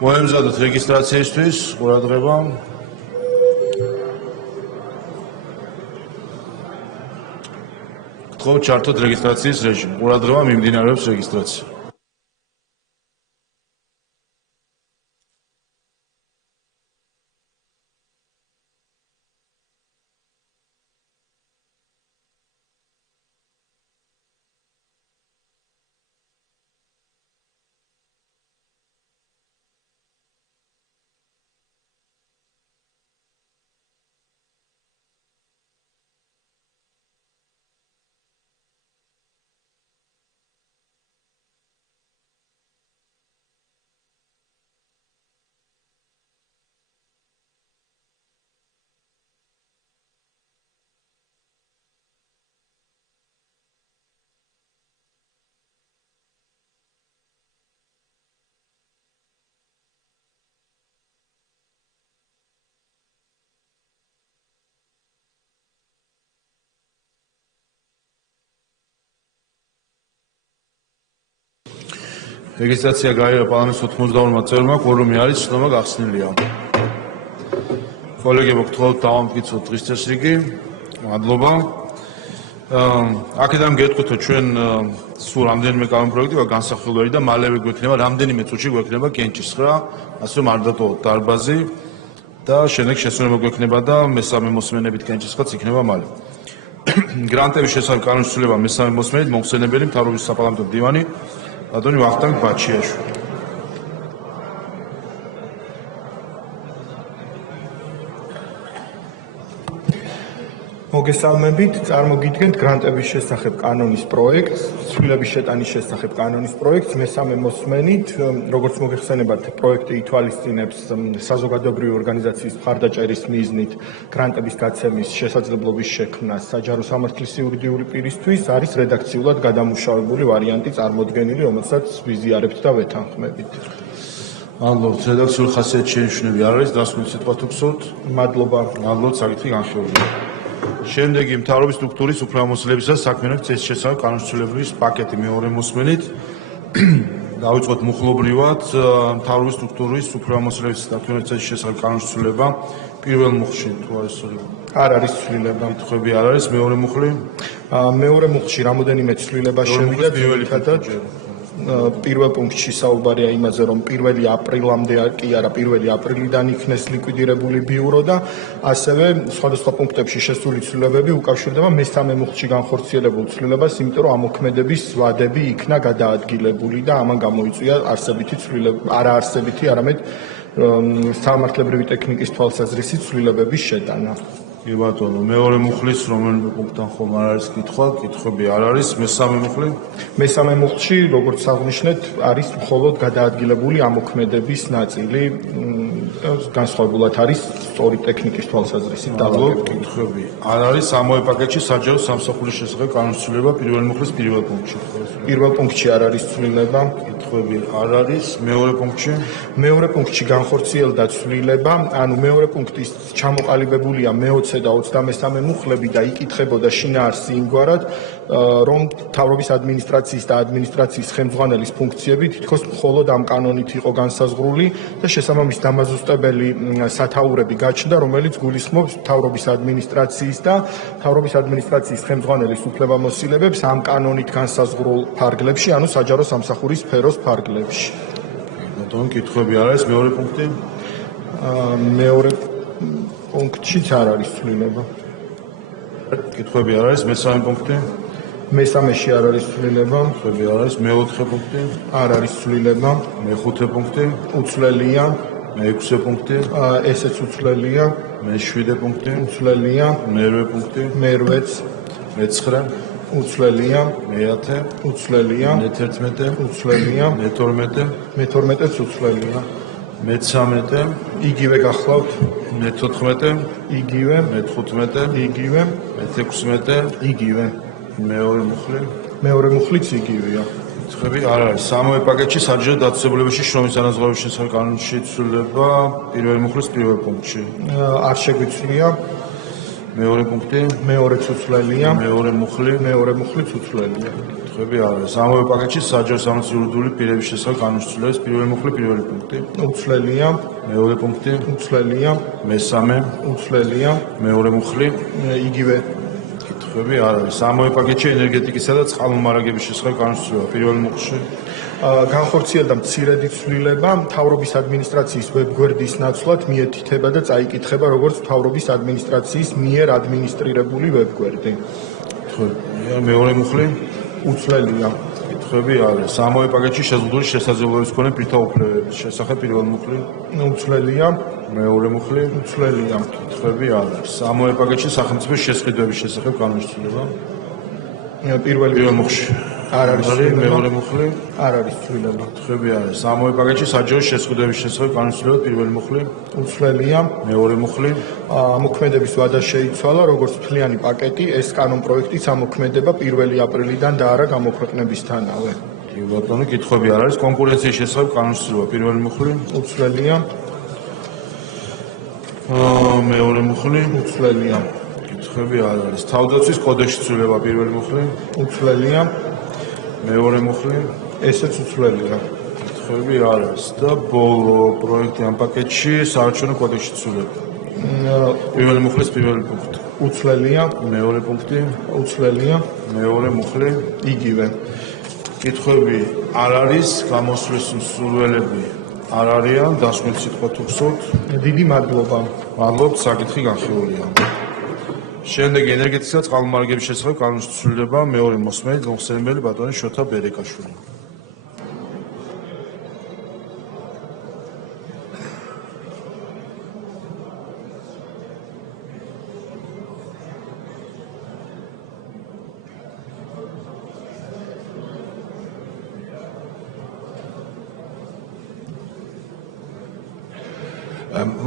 მოემზადოთ რეგისტრაციისთვის ყურადღება. გთხოვთ ჩართოთ რეგისტრაციის რეჟიმი. ყურადღება მიმდინარეობს რეგისტრაცია. რეგისტრაცია გაიარა პარლამენტის 82 წევრმა, კვორუმი არის, ცნობა გახსნილია. კოლეგებო, გთხოვთ დავამტკიცოთ დღის წესრიგი. მადლობა. აქედან გეტყვით, რომ ჩვენ სულ რამდენიმე კანონპროექტი განსახილველი და მალევე გვექნება, რამდენიმე წუთში გვექნება კენჭისხრა, ასე რომ არ დატოვოთ დარბაზი და შემდეგ შესვენება გვექნება და მესამე მოსმენებით კენჭისხრაც იქნება მალე. გრანტების შესახებ კანონის ცვლილება მესამე მოსმენით მოხსენებელი მთავრობის საპარლამენტო მდივანი ბატონი ვახტანგ ბაჩიაშვილი. მოგესალმებით, წარმოგიდგენთ გრანტების შესახებ კანონის პროექტს, ცვლილების შეტანის შესახებ კანონის პროექტს, მესამე მოსმენით, როგორც მოგეხსენებათ, პროექტი ითვალისწინებს საზოგადოებრივი ორგანიზაციის მხარდაჭერის მიზნით გრანტების გაცემის შესაძლებლობის შექმნას საჯარო სამართლის იურიდიული პირისთვის, არის რედაქციულად გადამუშავებული ვარიანტი წარმოდგენილი, რომელსაც ვიზიარებთ და ვეთანხმებით. მადლობთ, რედაქციული ხასიათის შენიშვნები არ არის, დასკვნითი სიტყვა თუ გსურთ? მადლობა. მადლობთ, საკითხი განხილულია. შემდეგი მთავრობის სტრუქტურის უფლებამოსილებისა და საქმიანობის წესის შესახებ კანონშეცვლილების პაკეტი მეორე მოსმენით. დავიწყოთ მუხლობრივად მთავრობის სტრუქტურის უფლებამოსილებისა და საქმიანობის წესის შესახებ კანონშეცვლილება პირველ მუხლში თუ არის ცვლილება? არ არის ცვლილება. კითხვები არ არის, მეორე მუხლი? მეორე მუხლში რამოდენიმე ცვლილება შევიდა ძირითადად პირველ პუნქტში საუბარია იმაზე, რომ 1 აპრილამდე კი არა 1 აპრილიდან იქნეს ლიკვიდირებული ბიურო და ასევე სხვადასხვა პუნქტებში შესული ცვლილებები უკავშირდება მესამე მუხლში განხორციელებულ ცვლილებას, იმიტომ რომ ამოქმედების ვადები იქნა გადაადგილებული და ამან გამოიწვია არსებითი ცვლილება, არაარსებითი, არამედ სამართლებრივი ტექნიკის თვალსაზრისით ცვლილებების შეტანა. კი ბატონო, მეორე მუხლის რომელიმე პუნქტთან ხომ არ არის კითხვა, კითხვები არ არის, მესამე მუხლი? მესამე მუხლში, როგორც აღნიშნეთ, არის მხოლოდ გადაადგილებული ამოქმედების ნაწილი, განსხვავებულად არის სწორი ტექნიკის თვალსაზრისით დაბალ კითხვები. არ არის ამავე პაკეტში საჯარო სამსახურის შესახებ კანონშეცვლილება პირველ მუხლის პირველ პუნქტში. პირველ პუნქტში არ არის ცვლილება, კითხვები არ არის, მეორე პუნქტში? მეორე პუნქტში განხორციელდა ცვლილება, ანუ მეორე პუნქტის ჩამოყალიბებულია მე-20 და 23 მუხლები და იკითხებოდა შინაარსი იმგვარად, რომ მთავრობის ადმინისტრაციის და ადმინისტრაციის ხელმძღვანელის ფუნქციები თითქოს მხოლოდ ამ კანონით იყო განსაზღვრული და შესაბამის დამაზუსტებელი სათაურები გაჩნდა, რომელიც გულისხმობს მთავრობის ადმინისტრაციის და მთავრობის ადმინისტრაციის ხელმძღვანელის უფლებამოსილებებს ამ კანონით განსაზღვრულ ფარგლებში, ანუ საჯარო სამსახურის სფეროს ფარგლებში. ბატონო, კითხვები არ არის, მეორე პუნქტი? მეორე პუნქტშიც არ არის ცვლილება. კითხვები არ არის, მესამე პუნქტი? მესამეში არ არის ცვლილება. კითხვები არ არის, მეოთხე პუნქტი? არ არის ცვლილება. მეხუთე პუნქტი? უცვლელია. მეექვსე პუნქტი? ესეც უცვლელია. მეშვიდე პუნქტი? უცვლელია. მერვე პუნქტი? მერვეც. მეცხრე? უცვლელია. მეათე? უცვლელია. მეთერთმეტე? უცვლელია. მეთორმეტე? მეთორმეტეც უცვლელია. მეცამეტე? იგივე გახლავთ. მეთოთხმეტე? იგივე. მეთხუთმეტე? იგივე. მეთექვსმეტე? იგივე. მეორე მუხლი? მეორე მუხლიც იგივეა. კითხვები არ არის. სამივე პაკეტში საჯარო დაწესებულებაში შრომის ანაზღაურების შესახებ კანონის შეცვლილება პირველ მუხლის პირველ პუნქტში. არ შეგვიძლია. მეორე პუნქტი, მეორე ცუცვლელია, მეორე მუხლი, მეორე მუხლი ცუცვლელია. კითხვები არ არის. ამავე პაკეტში საჯარო სამართლის იურიდიული პირების შესახებ განუსწრებს პირველი მუხლი, პირველი პუნქტი, უცვლელია, მეორე პუნქტი, უცვლელია, მესამე, უცვლელია, მეორე მუხლი, იგივე. კითხვები არ არის. ამავე პაკეტში ენერგეტიკისა და წყალმომარაგების შესახებ განუსწრება პირველი მუხლში, განხორციელდა მცირედი ცვლილება მთავრობის ადმინისტრაციის ვებგვერდის ნაცვლად მიეთითება და წაიკითხება როგორც მთავრობის ადმინისტრაციის მიერ ადმინისტრირებული ვებგვერდი. კითხვები, მეორე მუხლი, უცვლელია, კითხვები არ არის. ამავე პაკეტში შეზღუდული შესაძლებლობების მქონე პირთა უფლებების შესახებ პირველი მუხლი, უცვლელია, მეორე მუხლი, უცვლელია, კითხვები არ არის. ამავე პაკეტში სახელმწიფოს შესყიდვების შესახებ განუსწრება პირველი პირველ მუხლში, არ არის ცვლილება, მეორე მუხლი, არ არის ცვლილება, კითხვები არის. ამავე პაკეტში საჯარო შესყიდვების შესახებ განუსწრება პირველი მუხლი, უცვლელია. მეორე მუხლი, მოქმედების ვადა შეიცვალა როგორც მთლიანი პაკეტი, ეს კანონპროექტიც ამოქმედება 1 აპრილიდან და არა გამოქვეყნებისთანავე. კი ბატონო, კითხვები არ არის. კონკურენციის შესახებ განუსწრება პირველი მუხლი, უცვლელია, მეორე მუხლი, უცვლელია, კითხვები არ არის. თავდაცვის კოდექსში ცვლილება პირველი მუხლი, უცვლელია, მეორე მუხლი, ესეც უცვლელია. კითხვები არ არის. და ბოლო პროექტი ამ პაკეტში საარჩევნო კოდექსში ცვლილება. პირველი მუხლის პირველი პუნქტი, უცვლელია, მეორე პუნქტი, უცვლელია, მეორე მუხლი, იგივე. კითხვები არ არის, გამოსვლის მსურველები არ არიან, დასმულ სიტყვა თუ გსურთ, დიდი მადლობა. მადლობთ, საკითხი განხილულია. შემდეგ ენერგეტიკისა და წყალმომარაგების შესახებ კანონის ცვლილება მეორე მოსმენით მოხსენებელი ბატონი შოთა ბერეკაშვილი.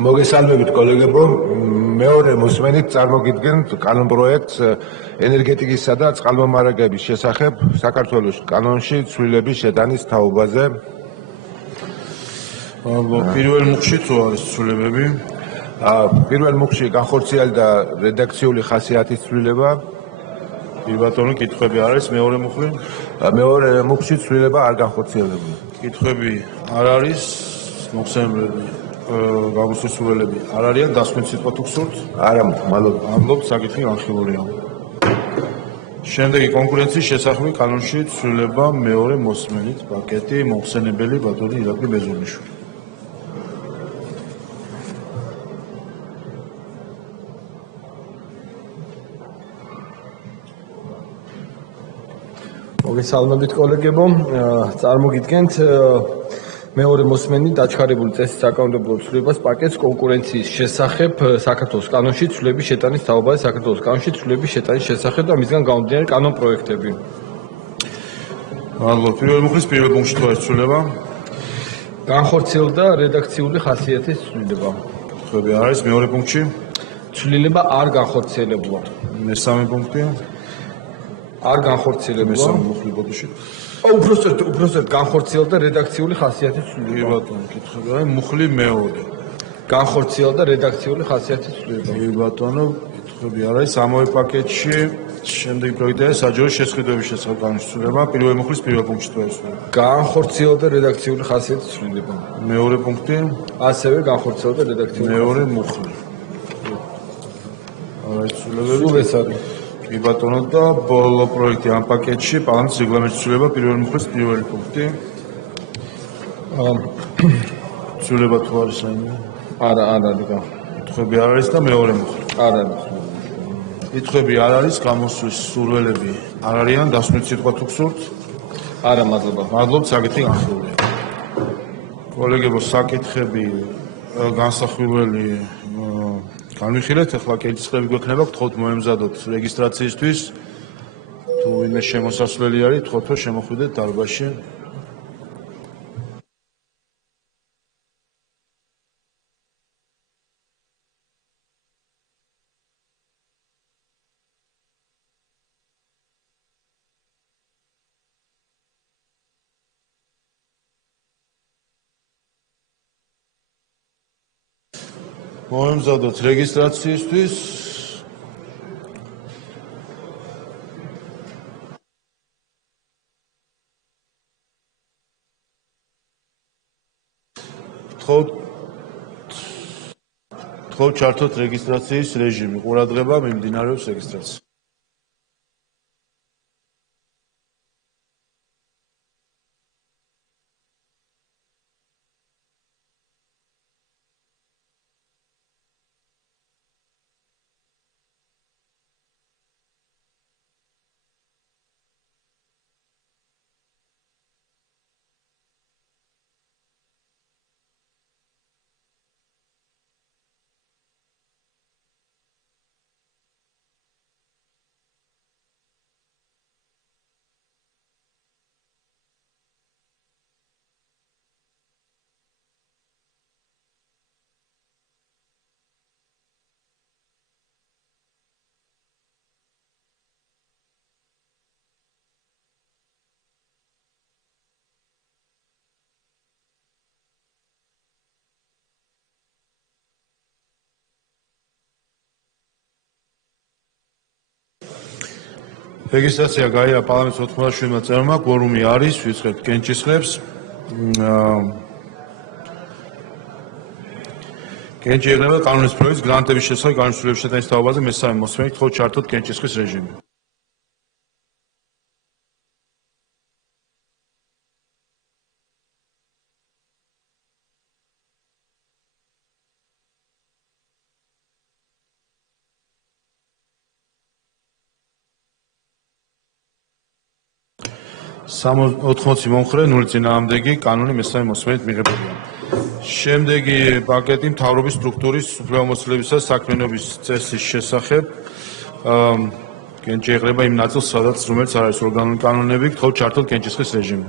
მოგესალმებით კოლეგებო, მეორე მოსმენით წარმოგიდგენთ კანონპროექტს ენერგეტიკისა და წყალმომარაგების შესახებ საქართველოს კანონში ცვლილების შეტანის თაობაზე. პირველ მუხლში თუ არის ცვლილებები, პირველ მუხლში განხორციელდა რედაქციული ხასიათის ცვლილება, კი ბატონო, კითხვები არ არის, მეორე მუხლი, მეორე მუხლში ცვლილება არ განხორციელებულა. კითხვები არ არის, მოხსენებლები გამოსვლის მსურველები არ არიან, დასმულ სიტყვა თუ გსურთ, არა, მადლობა. მადლობთ, საკითხი განხილულია. შემდეგი კონკურენციის შესახებ კანონში ცვლილება მეორე მოსმენით პაკეტი მოხსენებელი ბატონი ირაკლი მეზონიშვილი. მოგესალმებით კოლეგებო, წარმოგიდგენთ მეორე მოსმენით დაჩქარებული წესის საკანონმდებლო ცვლილებას პაკეტს კონკურენციის შესახებ საქართველოს კანონში ცვლილების შეტანის თაობაზე საქართველოს კანონში ცვლილების შეტანის შესახებ და მისგან გამომდინარე კანონპროექტები. მადლობთ. პირველ მუხლის პირველ პუნქტში თუ არის ცვლილება, განხორციელდა რედაქციული ხასიათის ცვლილება. კითხვები არ არის, მეორე პუნქტში, ცვლილება არ განხორციელებულა. მესამე პუნქტი, არ განხორციელებულა. მესამე მუხლი ბოდიში. უბრალოდ განხორციელდა რედაქციული ხასიათის კი ცვლილება. ბატონო, კითხვები არის, მუხლი მეორე. განხორციელდა რედაქციული ხასიათის ცვლილება. კი ბატონო, კითხვები არ არის, ამავე პაკეტში შემდეგი პროექტია საჯარო შესყიდვების შესახებ განსწრება, პირველი მუხლის პირველ პუნქტში თუ არის ცვლილება. განხორციელდა რედაქციული ხასიათის ცვლილება. მეორე პუნქტი, ასევე განხორციელდა რედაქციული მეორე მუხლი. არის ცვლილებები. სულ ეს არის. კი ბატონო და ბოლო პროექტი ამ პაკეტში პარლამენტის რეგლამენტის ცვლილება პირველი მუხლის პირველი პუნქტი. ცვლილება თუ არის რაიმე? არა არის. კითხვები არ არის და მეორე მუხლი. არ არის. კითხვები არ არის, გამოსვლის სურველები არ არიან, დასმით სიტყვა თუ გსურთ. არა, მადლობა. მადლობთ, საკითხი განხილულია. კოლეგებო, საკითხები განსახილველი განვიხილეთ, ახლა კითხვები გვექნება, გთხოვთ მოემზადოთ რეგისტრაციისთვის. თუ ვინმე შემოსასვლელი არის, გთხოვთ რომ შემოხვიდეთ დარბაზში. მოემზადოთ რეგისტრაციისთვის გთხოვთ ჩართოთ რეგისტრაციის რეჟიმი. ყურადღება, მიმდინარეობს რეგისტრაცია. რეგისტრაცია გაიარა პარლამენტის 97-მა წევრმა, კვორუმი არის, ვიწყებთ კენჭისყრებს. კენჭი ეყრება კანონის პროექტს გრანტების შესახებ განსაზღვრების შეტანის თაობაზე მესამე მოსმენით გთხოვთ ჩართოთ კენჭისყრის რეჟიმი. Samo 80 მომხრე 0 წინააღმდეგი კანონი მესამე მოსმენით მიღებულია. შემდეგი პაკეტი მთავრობის სტრუქტურის უფლებამოსილებისა და საქმიანობის წესის შესახებ. კენჭი ეყრება იმ ნაწილს, სადაც რომელიც არ არის ორგანული კანონები, გთხოვთ ჩართოთ კენჭისყრის რეჟიმი.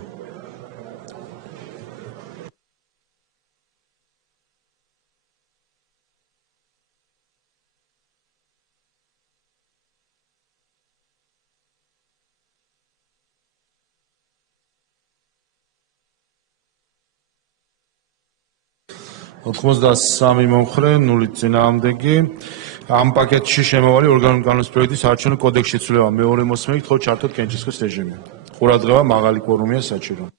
Otkmosdasami მომხრე 0 წინააღმდეგი ამ პაკეტში შემავალი ორგანული კანონის პროექტის არჩევნო კოდექსში ცვლილება მეორე მოსმენით გთხოვთ ჩართოთ კენჭისყრის რეჟიმი. ყურადღება, მაღალი კვორუმია საჭირო.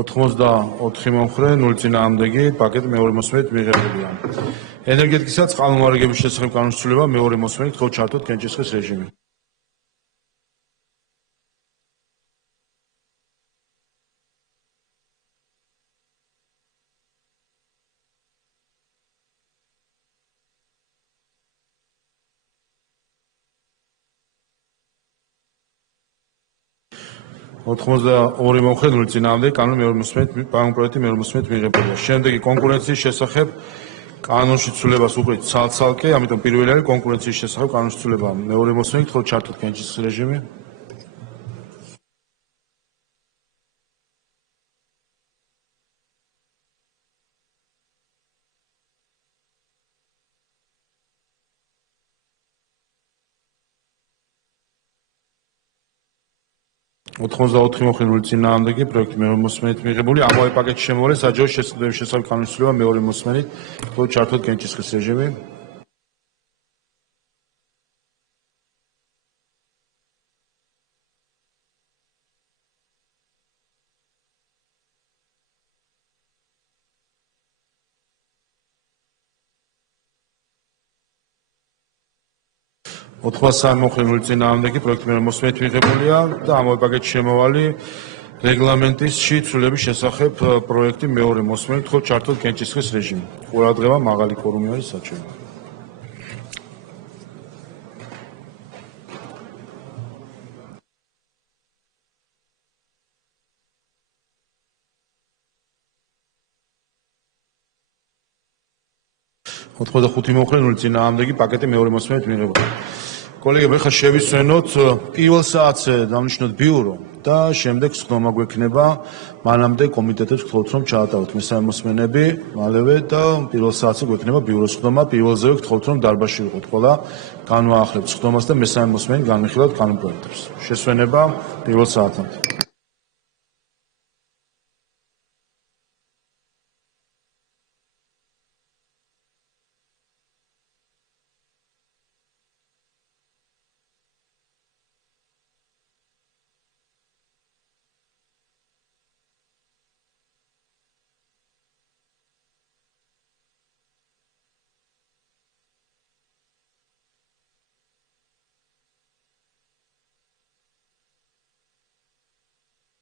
ოთხმოცდაოთხი მომხრე 0 წინააღმდეგი პაკეტი მეორე მოსმენით მიღებულია. ენერგეტიკისა და წყალმომარაგების შესახებ კანონის ცვლილება მეორე მოსმენით გთხოვთ ჩართოთ კენჭისყრის რეჟიმი. ოთხმოცდაორი მომხრე 0 წინააღმდეგი კანონი მეორე მოსმენით პროექტი მეორე მოსმენით მიღებულია. შემდეგი კონკურენციის შესახებ კანონში ცვლილებას უყრით ცალ-ცალკე, ამიტომ პირველი არის კონკურენციის შესახებ კანონში ცვლილება მეორე მოსმენით გთხოვთ ჩართოთ კენჭისყრის რეჟიმი. ოთხმოცდაოთხი მომხრე 0 წინააღმდეგი პროექტი მეორე მოსმენით მიღებული. ამავე პაკეტში შემოვალი საჯარო შესაძლებლობის შესახებ კანონის ცვლილება მეორე მოსმენით გთხოვთ ჩართოთ კენჭისყრის რეჟიმი. ოთხმოცდასამი მომხრე 0 წინააღმდეგი პროექტი მეორე მოსმენით მიღებულია და ამავე პაკეტში შემოვალი რეგლამენტისში ცვლილების შესახებ პროექტი მეორე მოსმენით გთხოვთ ჩართოთ კენჭისყრის რეჟიმი. ყურადღება, მაღალი კვორუმი არის საჭირო. ოთხმოცდახუთი მომხრე 0 წინააღმდეგი პაკეტი მეორე მოსმენით მიღებული. კოლეგები, ხა შევისვენოთ პირველ საათზე დავნიშნოთ ბიურო და შემდეგ სხდომა გვექნება, მანამდე კომიტეტებს გთხოვთ რომ ჩაატაროთ მესამე მოსმენები, მალევე და პირველ საათზე გვექნება ბიუროს სხდომა, პირველზევე გთხოვთ რომ დარბაზში ვიყოთ ყველა, განვაახლებთ სხდომას და მესამე მოსმენით განვიხილავთ კანონპროექტებს. შესვენება პირველ საათამდე.